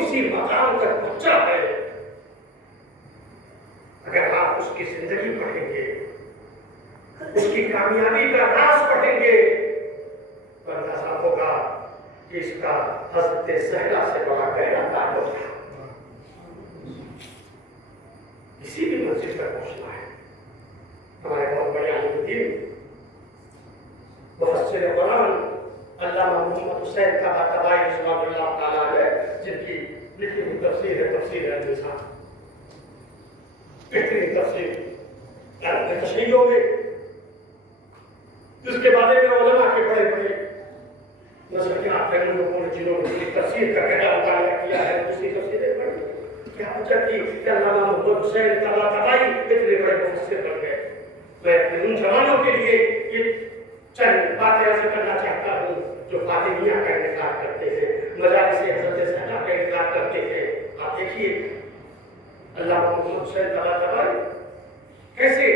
کسی مقام تک پہنچا ہے، اگر آپ اس کی زندگی پڑھیں گے، اس کی کامیابی کا راز پڑھیں گے تو اندازہ ہوگا کہ اس کا حضرت زہرا سے بڑا گہرا تعلق تھا۔ کسی بھی منزل تک پہنچنا ہے۔ ہمارے بہت بڑے عالم دین مفسر قرآن علامہ محمد حسین طباطبائی رحمہ اللہ تعالیٰ علیہ، جن کی لکھی ہوئی تفسیر ہے تفسیر النساء، بہترین تفسیر عرب تشیعوں میں، جس کے بارے میں علماء کے بڑے بڑے نظریات ہیں، لوگوں نے جنہوں نے تفسیر کا گہرا مطالعہ کیا ہے، دوسری تفسیریں پڑھی، کیا وجہ تھی کہ علامہ محمد حسین طباطبائی اتنے بڑے مفسر بن گئے۔ میں اپنے ان جوانوں کے لیے یہ چند باتیں ایسے کرنا چاہتا ہوں جو فاطمیہ کا انکار کرتے ہیں، مجالس حضرت زہرا کا انکار کرتے ہیں۔ آپ دیکھیے علامہ محمد حسین طباطبائی کیسے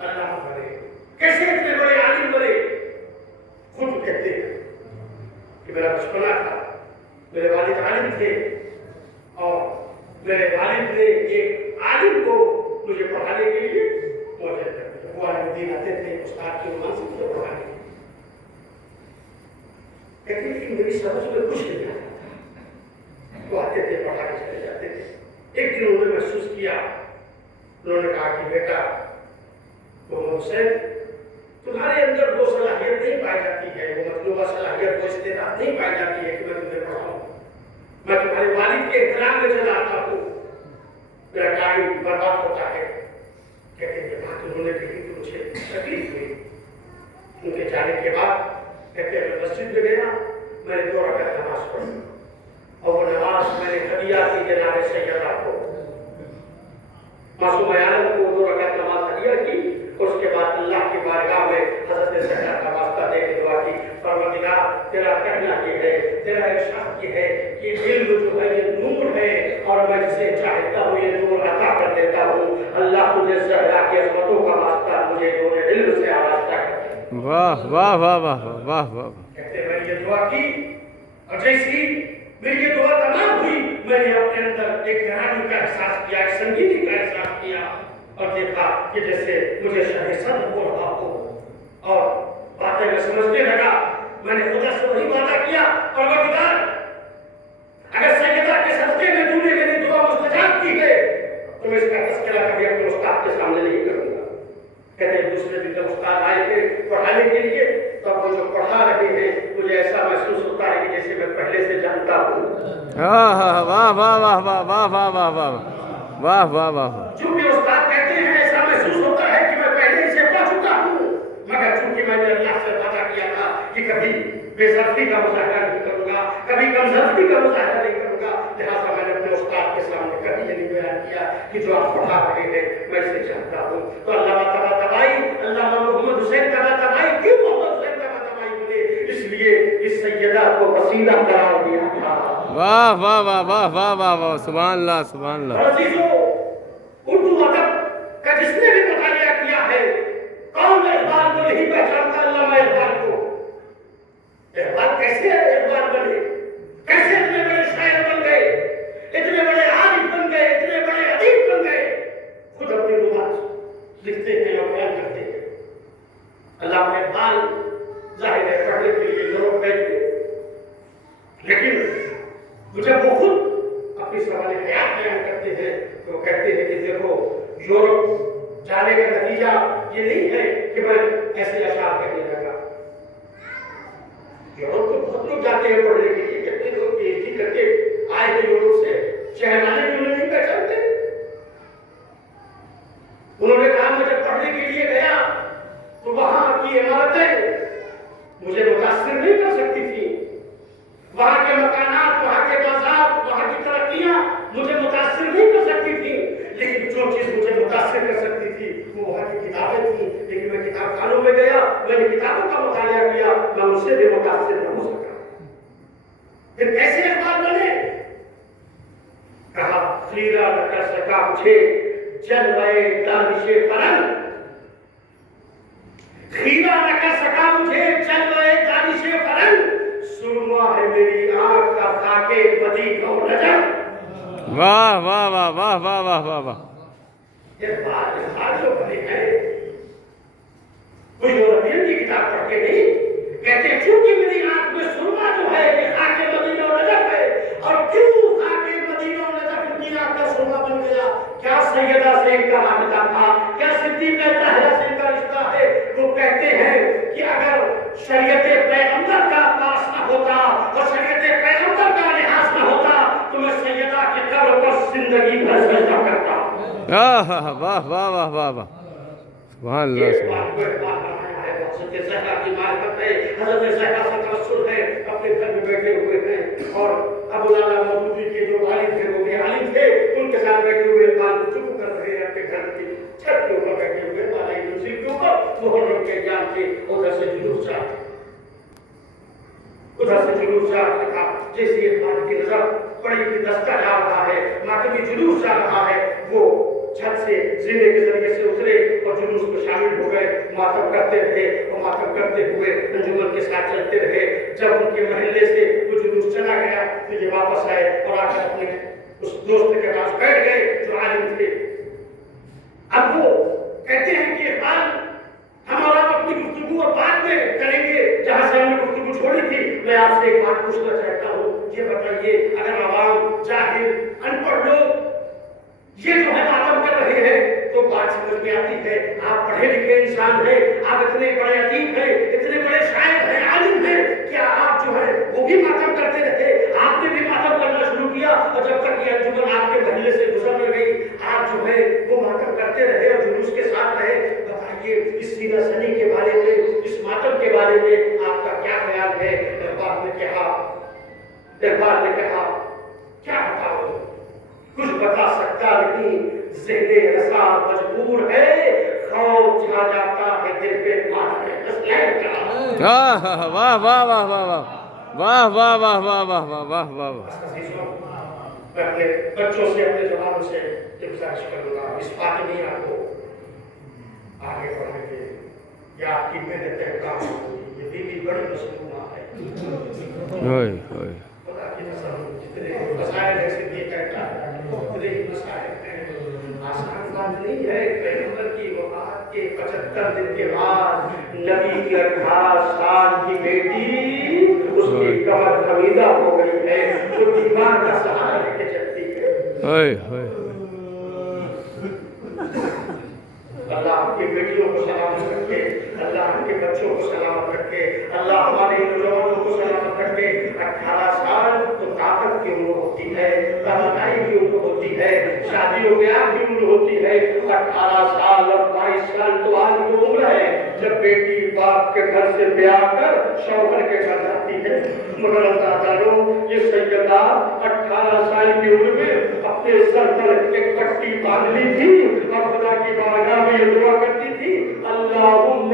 علامہ بنے، کیسے اتنے بڑے عالم بنے۔ خود کہتے ہیں کہ میرا بچپنا تھا، میرے والد عالم تھے اور میرے والد نے ایک عالم کو مجھے پڑھانے کے لیے موجود کر دیا۔ وہ عالم دین آتے تھے، استاد کی عنوان سے مجھے پڑھانے کے لیے، کہتے ہیں کہ میری سمجھ میں کچھ نہیں آتا تھا، وہ آتے تھے پڑھا کے چلے جاتے تھے۔ ایک دن انہوں نے محسوس کیا، انہوں نے کہا کہ بیٹا محمد حسین، تمہارے اندر وہ صلاحیت نہیں پائی جاتی ہے، وہ مطلوبہ صلاحیت، وہ استعداد نہیں پائی جاتی ہے کہ میں تمہیں پڑھاؤں۔ میں تمہارے والد کے احترام میں چلا آتا ہوں، میرا ٹائم برباد ہوتا ہے۔ کہتے ہیں بات انہوں نے کہی تو مجھے تکلیف ہوئی۔ ان کے جانے کے بعد کہتے ہیں میں مسجد میں گیا، میں نے 2 رکعت نماز پڑھی اور وہ نماز میں نے ہدیہ کی جناب سیدہ کو، معصوم عالم کو 2 رکعت نماز ہدیہ کی، اور اس کے بعد اللہ کی بارگاہ میں حضرت زہرا کا واسطہ دے کے دعا کی، پروردگار تیرا کہنا یہ ہے، تیرا ارشاد یہ ہے کہ علم جو ہے یہ نور ہے اور میں جسے چاہتا ہوں یہ نور عطا کر دیتا ہوں۔ اللہ تجھے زہرا کی عظمتوں کا واسطہ مجھے نور علم سے آراستہ کر دے۔ واہ واہ واہ واہ واہ واہ۔ کہتے میں نے یہ دعا کی اور جیسی میری یہ دعا تمام ہوئی، میں نے اپنے اندر ایک گہرائی کا احساس کیا، ایک سنگینی کا احساس کیا اور دیکھا کہ جیسے مجھے شرح صدر ہو رہا ہو، اور باتیں میں سمجھنے لگا۔ میں نے خدا سے وہی وعدہ کیا، پروردگار اگر سیدہ کے صدقے میں تو نے میری دعا مستجاب کی ہے تو میں اس کا تذکرہ کبھی اپنے استاد کے سامنے نہیں کروں گا۔ کہتے ہیں دوسرے دن جب استاد آئے تھے پڑھانے کے لیے، تب وہ جو پڑھا رہے ہیں مجھے ایسا محسوس ہوتا ہے کہ جیسے میں پہلے سے جانتا ہوں۔ واہ واہ واہ واہ واہ واہ واہ واہ واہ واہ واہ واہ۔ چونکہ استاد کہتے ہیں ایسا محسوس ہوتا ہے کہ میں پہلے سے پڑھ چکا ہوں، مگر چونکہ میں نے اللہ سے وعدہ کیا تھا کہ کبھی بے ظرفی کا مظاہرہ نہیں کروں گا، کبھی کم ظرفی کا مظاہرہ نہیں کروں گا، لہٰذا میں نے اپنے استاد کے سامنے کبھی یہ نہیں بیان کیا کہ جو آپ پڑھا رہے ہیں میں اسے جانتا ہوں۔ تو علامہ طباطبائی، علامہ محمد حسین طباطبائی کیوں محمد حسین طباطبائی بنے؟ اس لیے اس سیدہ کو وسیلہ قرار دیا تھا۔ واہ واہ واہ واہ واہ واہ واہ، سبحان اللہ سبحان اللہ۔ عزیزو، اردو ادب کا جس نے بھی مطالعہ کیا ہے، قوم اقبال کو نہیں پہچانتا علامہ اقبال کو۔ اقبال کیسے اقبال بنے، کیسے اتنے بڑے شاعر بن گئے، اتنے بڑے عارف بن گئے، اتنے بڑے ادیب بن گئے؟ خود اپنی روایت لکھتے ہیں اور بیان کرتے ہیں۔ علامہ اقبال ظاہر ہے پڑھنے کے لیے یورپ گئے تھے، لیکن جب وہ خود اپنی سوال حیات بیان کرتے ہیں تو وہ کہتے ہیں کہ دیکھو یورپ جانے کا نتیجہ یہ نہیں ہے کہ میں ایسے اشعار کہنے لگا۔ یورپ تو بہت لوگ جاتے ہیں پڑھنے کے لیے، کتنے لوگ پی ایچ ڈی کر کے آئے ہیں یورپ سے، شہر والے بھی انہیں نہیں پہچانتے۔ انہوں نے کہا میں جب پڑھنے کے لیے گیا تو وہاں کی عمارتیں مجھے متاثر نہیں کر سکتی تھی، وہاں کے مکانات، وہاں کے بازار، وہاں کی ترقیاں مجھے متاثر نہیں کر سکتی تھی، لیکن جو چیز مجھے متاثر کر سکتی تھی وہ وہاں کی کتابیں تھیں۔ لیکن میں کتاب خانوں میں گیا، میں نے کتابوں کا مطالعہ کیا، میں ان سے بھی متاثر نہ ہو سکا۔ پھر کیسے اقبال بنے؟ کہا خیرہ نہ کر سکا مجھے جلوے دانش فرنگ، خیرہ نہ کر سکا مجھے جلوے دانش فرنگ، سرما ہے میری آنکھ کا خاکے بدی کو نظر، واہ واہ واہ واہ واہ واہ واہ واہ یہ بات جو بنے ہیں کوئی یورپین کی کتاب پڑھ کے نہیں کہتے ہیں چونکہ میری آنکھ میں سرما جو ہے یہ خاک مدینہ و نجف ہے اور کیوں خاک مدینہ و نجف ان کی آنکھ کا سرما بن گیا کیا سیدہ سے ان کا رابطہ تھا کیا صدیقہ طاہرہ سے ان کا رشتہ ہے وہ کہتے ہیں کہ اگر شریعت پیغمبر کا پاس نہ ہوتا اور شریعت پیغمبر کا لحاظ نہ ہوتا تو میں سیدہ کی قبر پر زندگی بھر سجدہ کرتا واہ واہ واہ واہ واہ واہ سبحان اللہ یہ سبحان بات کو بات بنایا ہے حضرت زہرا کی معرفت ہے حضرت زہرا سے توسل ہے اپنے گھر میں بیٹھے ہوئے ہیں اور ابو لالا مودودی کے جو والد تھے وہ بھی عالم تھے ان کے ساتھ بیٹھے ہوئے بات گفتگو کر رہے ہیں اپنے گھر کی چھت کے اوپر بیٹھے ہوئے بالا یونیورسٹی کے اوپر محرم کے ایام کے ادھر سے جلوس جا رہا تھا جیسے یہ بات کی نظر پڑی کہ دستہ جا رہا ہے ماتمی جلوس جا رہا ہے وہ چھت سے زینے کے ذریعے سے اترے اور جلوس میں شامل ہو گئے ماتم کرتے رہے اور ماتم کرتے ہوئے انجمن کے ساتھ چلتے رہے جب ان کے محلے سے وہ جلوس چلا گیا تو یہ واپس آئے اور آ کر اپنے اس دوست کے پاس بیٹھ گئے جو عالم تھے اب وہ کہتے ہیں کہ حال ہمارا اپنی گفتگو اور بعد میں کریں گے جہاں سے ہم نے گفتگو چھوڑی تھی میں آپ سے ایک بات پوچھنا چاہتا ہوں یہ بتائیے اگر عوام جاہل ان پڑھ لوگ یہ جو ہے ماتم کر رہے ہیں تو بات سمجھ میں آتی ہے آپ پڑھے لکھے انسان ہیں آپ اتنے بڑے ادیب ہیں اتنے بڑے شاعر ہیں عالم ہیں کیا آپ جو ہے وہ بھی ماتم کرتے رہے آپ نے بھی ماتم کرنا شروع کیا اور جب تک یہ انجمن آپ کے محلے سے گزر نہ گئی آپ جو ہے وہ ماتم کرتے رہے اور جلوس کے ساتھ رہے بتائیے اس سینہ سنی کے بارے میں اس ماتم کے بارے میں آپ کا کیا خیال ہے اقبال نے کہا کیا بتاؤ کچھ بتا سکتا نہیں ذہن رسا مجبور ہے خوف چھا جاتا ہے دل پہ ماتم تسلیم کا واہ واہ واہ واہ واہ واہ واہ واہ واہ واہ واہ واہ واہ واہ میں اپنے بچوں سے اپنے جوانوں سے گزارش کروں گا اس فاطمیہ کو آگے بڑھیں گے یا آپ کی محنت کام ہوگی یہ بھی بڑی مصنوعہ ہے خدا کی قسم جتنے مسائل ہے صدیق کہتا ہے اتنے ہی مسائل ہیں آسان بات نہیں ہے پیغمبر کی وفات کے 75 دن کے بعد نبی کی 18 سال کی بیٹی اس کی کمر خمیدہ ہو گئی ہے وہ دیوار کا سہارا لے کے چلتی ہے اللہ آپ کی بیٹیوں کو سلامت رکھے اللہ آپ کے بچوں کو سلامت رکھے اللہ ہمارے نوجوانوں کو سلامت رکھے 18 سال تو طاقت کی عمر ہوتی ہے توانائی کی عمر ہوتی ہے شادی و بیاہ کی عمر ہوتی ہے 18 سال اور 22 سال تو آج کی عمر ہے جب بیٹی باپ کے گھر سے بیاہ کر شوہر کے گھر جاتی ہے مگر اللہ تعالیٰ یہ سیدہ 18 سال کی عمر میں اپنے سر پر ایک پٹی باندھ لی تھی اور خدا کی بارگاہ میں یہ دعا کرتی تھی اللہم